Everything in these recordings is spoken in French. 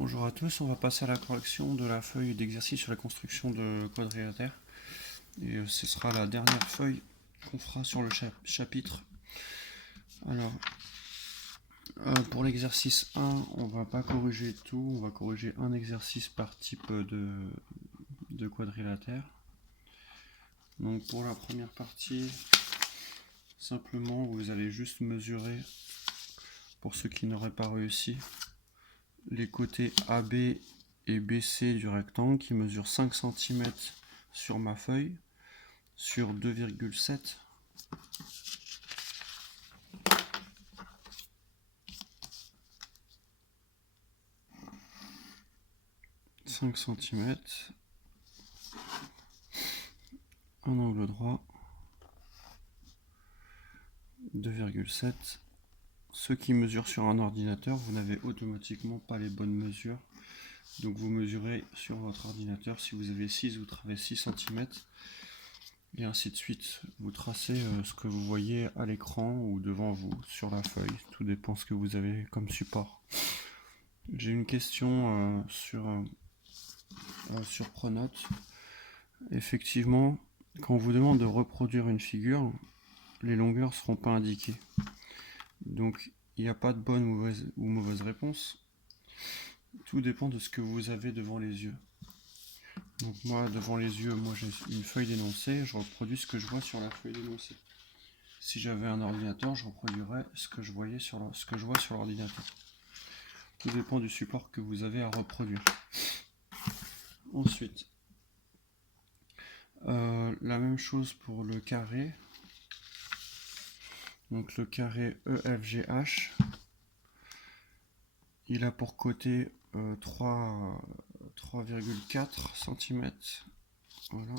Bonjour à tous, on va passer à la correction de la feuille d'exercice sur la construction de quadrilatères. Et ce sera la dernière feuille qu'on fera sur le chapitre. Alors, pour l'exercice 1, on va pas corriger tout, on va corriger un exercice par type de quadrilatère. Donc pour la première partie, simplement vous allez juste mesurer, pour ceux qui n'auraient pas réussi, les côtés AB et BC du rectangle qui mesure 5 cm sur ma feuille sur 2,7. cm, un angle droit, 2,7. Ceux qui mesurent sur un ordinateur, vous n'avez automatiquement pas les bonnes mesures. Donc vous mesurez sur votre ordinateur si vous avez 6, vous travaillez 6 cm. Et ainsi de suite. Vous tracez ce que vous voyez à l'écran ou devant vous sur la feuille. Tout dépend ce que vous avez comme support. J'ai une question sur Pronote. Effectivement, quand on vous demande de reproduire une figure, les longueurs ne seront pas indiquées. Donc il n'y a pas de bonne ou mauvaise réponse. Tout dépend de ce que vous avez devant les yeux. Donc moi, devant les yeux, j'ai une feuille d'énoncé, je reproduis ce que je vois sur la feuille d'énoncé. Si j'avais un ordinateur, je reproduirais ce que je vois sur l'ordinateur. Tout dépend du support que vous avez à reproduire. Ensuite, la même chose pour le carré. Donc le carré EFGH, il a pour côté 3,4 cm. Voilà.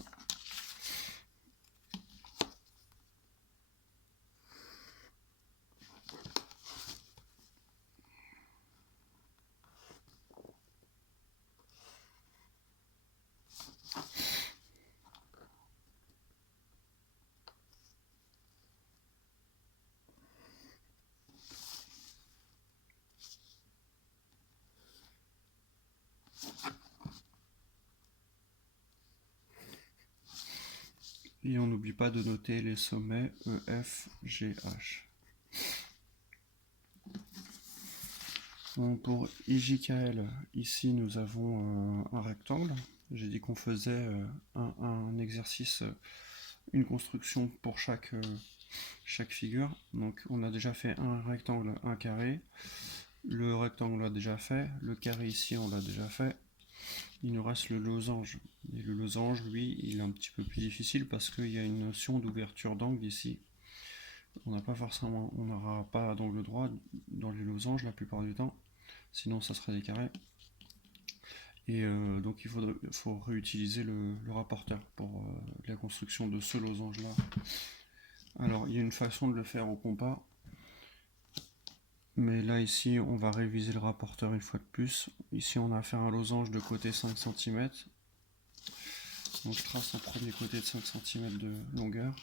Et on n'oublie pas de noter les sommets EFGH. Donc pour IJKL, ici nous avons un rectangle. J'ai dit qu'on faisait un exercice, une construction pour chaque figure. Donc on a déjà fait un rectangle, un carré. Le rectangle on l'a déjà fait. Le carré ici on l'a déjà fait. Il nous reste le losange. Et le losange, lui, il est un petit peu plus difficile parce qu'il y a une notion d'ouverture d'angle ici. On n'aura pas d'angle droit dans les losanges la plupart du temps. Sinon ça serait des carrés. Et donc il faut réutiliser le rapporteur pour la construction de ce losange là. Alors il y a une façon de le faire au compas, mais là ici on va réviser le rapporteur une fois de plus. Ici on a affaire à un losange de côté 5 cm. Donc je trace un premier côté de 5 cm de longueur.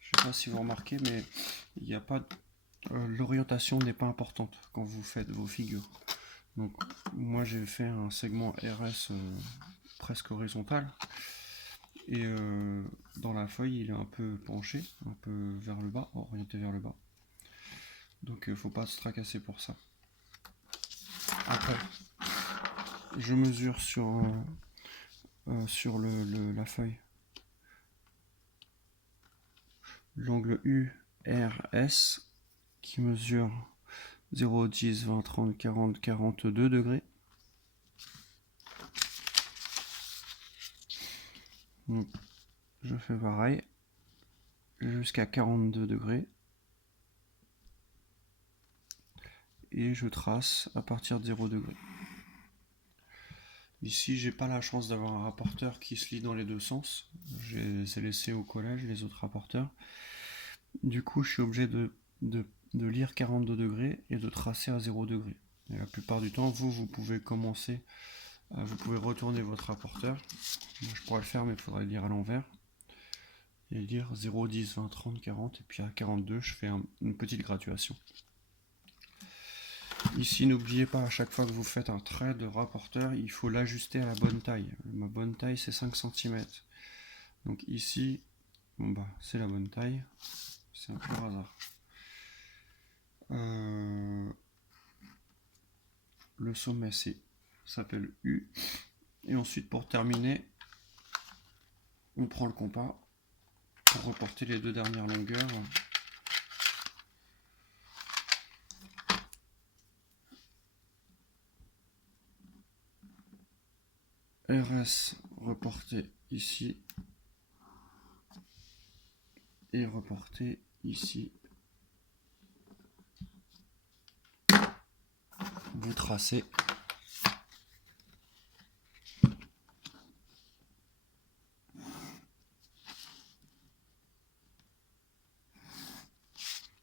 Je ne sais pas si vous remarquez, mais il n'y a pas l'orientation n'est pas importante quand vous faites vos figures. Donc moi j'ai fait un segment RS presque horizontal et dans la feuille il est un peu penché, un peu vers le bas, orienté vers le bas. Donc il ne faut pas se tracasser pour ça. Après, je mesure sur la feuille l'angle URS qui mesure 0, 10, 20, 30, 40, 42 degrés. Donc, je fais pareil jusqu'à 42 degrés et je trace à partir de 0 degré. Ici, j'ai pas la chance d'avoir un rapporteur qui se lit dans les deux sens. Je les ai laissés au collège, les autres rapporteurs. Du coup, je suis obligé de lire 42 degrés et de tracer à 0 degré. Et la plupart du temps, vous pouvez commencer, vous pouvez retourner votre rapporteur. Moi, je pourrais le faire, mais il faudrait le lire à l'envers. et dire 0, 10, 20, 30, 40, et puis à 42 je fais une petite graduation. Ici, n'oubliez pas, à chaque fois que vous faites un trait de rapporteur, il faut l'ajuster à la bonne taille. Ma bonne taille, c'est 5 cm. Donc ici, bon bah, c'est la bonne taille. C'est un pur hasard. Le sommet, s'appelle U. Et ensuite, pour terminer, on prend le compas pour reporter les deux dernières longueurs. RS reporté ici et reporté ici. Vous tracez.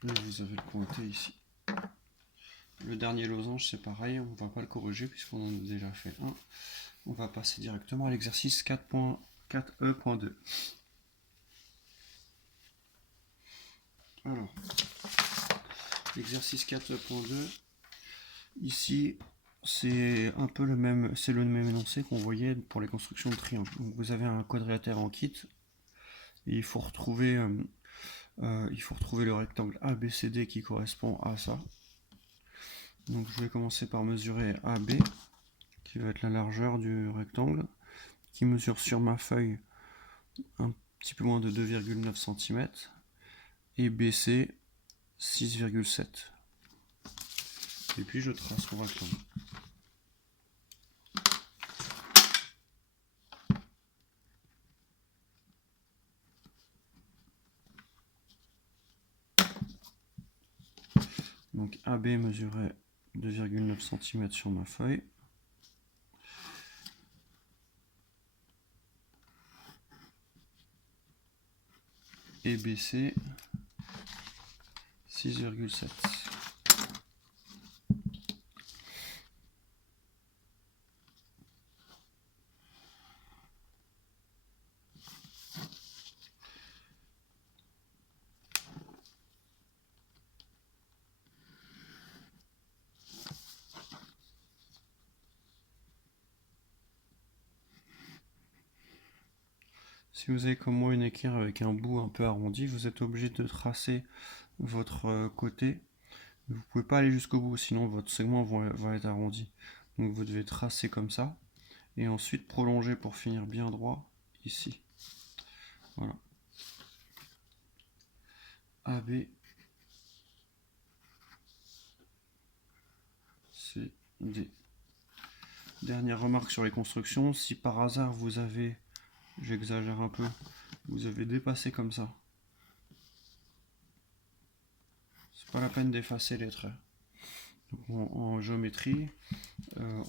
Et vous avez le pointé ici. Le dernier losange, c'est pareil, on ne va pas le corriger puisqu'on en a déjà fait un. On va passer directement à l'exercice 4.4e.2. Alors, l'exercice 4.2, ici, c'est un peu le même énoncé qu'on voyait pour les constructions de triangles. Donc vous avez un quadrilatère en kit, et il faut retrouver le rectangle ABCD qui correspond à ça. Donc je vais commencer par mesurer AB, qui va être la largeur du rectangle, qui mesure sur ma feuille un petit peu moins de 2,9 cm, et BC 6,7. Et puis je trace mon rectangle. Donc AB mesurait 2,9 cm sur ma feuille. Et BC 6,7. Si vous avez comme moi une équerre avec un bout un peu arrondi, vous êtes obligé de tracer votre côté. Vous ne pouvez pas aller jusqu'au bout, sinon votre segment va être arrondi. Donc vous devez tracer comme ça, et ensuite prolonger pour finir bien droit ici. Voilà. AB, C, D. Dernière remarque sur les constructions, si par hasard vous avez, j'exagère un peu, vous avez dépassé comme ça, c'est pas la peine d'effacer les traits. Donc, en géométrie,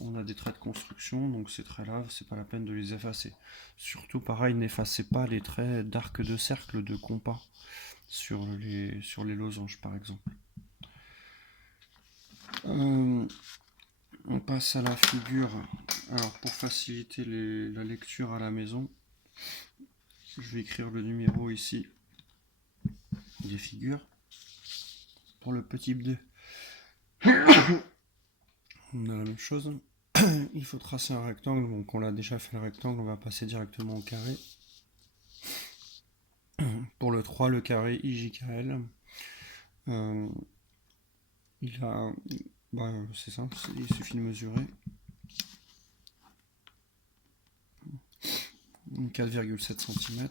on a des traits de construction, donc ces traits-là, c'est pas la peine de les effacer. Surtout, pareil, n'effacez pas les traits d'arc de cercle de compas sur les losanges, par exemple. On passe à la figure. Alors, pour faciliter la lecture à la maison, je vais écrire le numéro ici des figures. Pour le petit 2, on a la même chose. Il faut tracer un rectangle, donc on l'a déjà fait le rectangle, on va passer directement au carré. Pour le 3, le carré IJKL, il a, c'est simple, il suffit de mesurer 4,7 cm.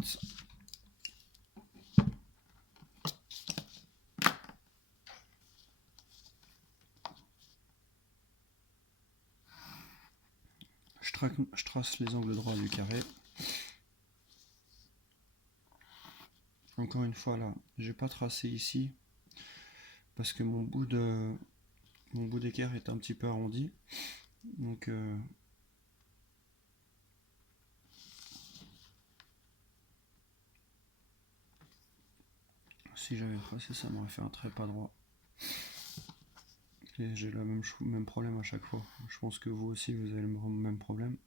Je trace les angles droits du carré. Encore une fois là, j'ai pas tracé ici parce que mon bout d'équerre est un petit peu arrondi. Donc si j'avais tracé, ça m'aurait fait un trait pas droit. Et j'ai le même problème à chaque fois. Je pense que vous aussi, vous avez le même problème.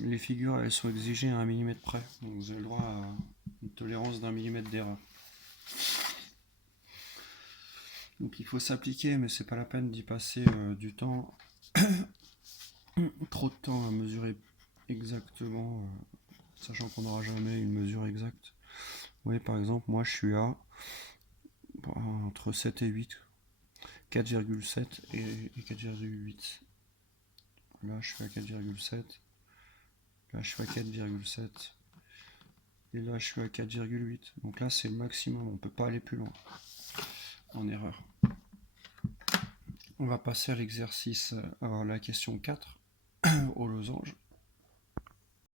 les figures elles sont exigées à 1 millimètre près, donc vous avez le droit à une tolérance d'1 millimètre d'erreur. Donc il faut s'appliquer, mais c'est pas la peine d'y passer du temps, trop de temps à mesurer exactement, sachant qu'on n'aura jamais une mesure exacte. Vous voyez, par exemple, moi je suis à entre 7 et 8, 4,7 et 4,8. Là je suis à 4,7, là je suis à 4,7 et là je suis à 4,8. Donc là c'est le maximum, on ne peut pas aller plus loin en erreur. On va passer à l'exercice, à la question 4 au losange.